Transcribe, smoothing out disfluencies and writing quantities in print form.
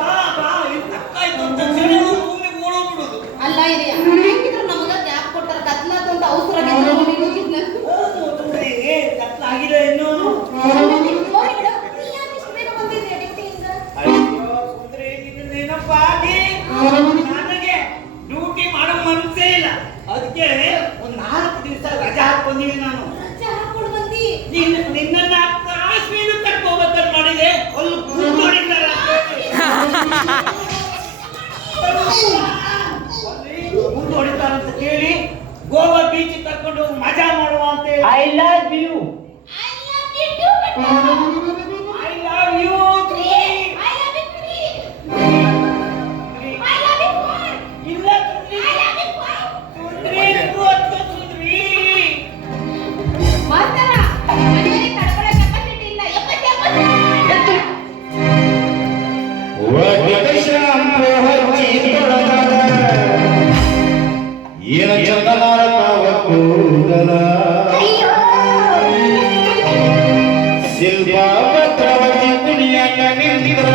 ಬಾ ಬಾ ಇತ್ತಾಯ್ತು ಅಂತ ಹೇಳಿ ಭೂಮಿಗೆ ಓಡೋಗ್ಬಿಡುದು. ಅಲ್ಲ ಇದೆ ಹೆಂಗಿದ್ರು ನಮಗ ಗ್ಯಾಪ್ ಕೊಟ್ಟಾರ ಕತ್ಲಾತ ಅಂತ ಅವಸರ ಕತ್ಲಾಗಿಲ್ಲ ಇನ್ನು. ನೆನಪಾಗಿ ನನಗೆ ಡ್ಯೂಟಿ ಮಾಡೋ ಮನಸ್ಸೇ ಇಲ್ಲ. ಅದಕ್ಕೆ ಒಂದ್ 4 ದಿವಸ ರಜಾ ಹಾಕೊಂಡಿವಿ ನಾನು. ನಿನ್ನ ಕಾಶ್ಮೀರ ಕರ್ಕೋಬೇಕಂತ ಮಾಡಿದೆ. ಅಲ್ಲಿ ಕೂತ್ಕೊಂಡಿದ್ದಾರೆ ಹೊಡಿತಾರಂತ ಕೇಳಿ ಗೋವಾ ಬೀಚ್ ಕರ್ಕೊಂಡು ಮಜಾ ಮಾಡುವ ಅಂತ ಹೇಳಿ. ಐ ಲವ್ ಯು ಇಲ್ಲ ಏನ ಚಂದನಾರ ಕೂದಲ ಶಿಲ್ಪ ಪತ್ರವತಿ ಕುಣಿಯ ನಿಂತಿದ್ರ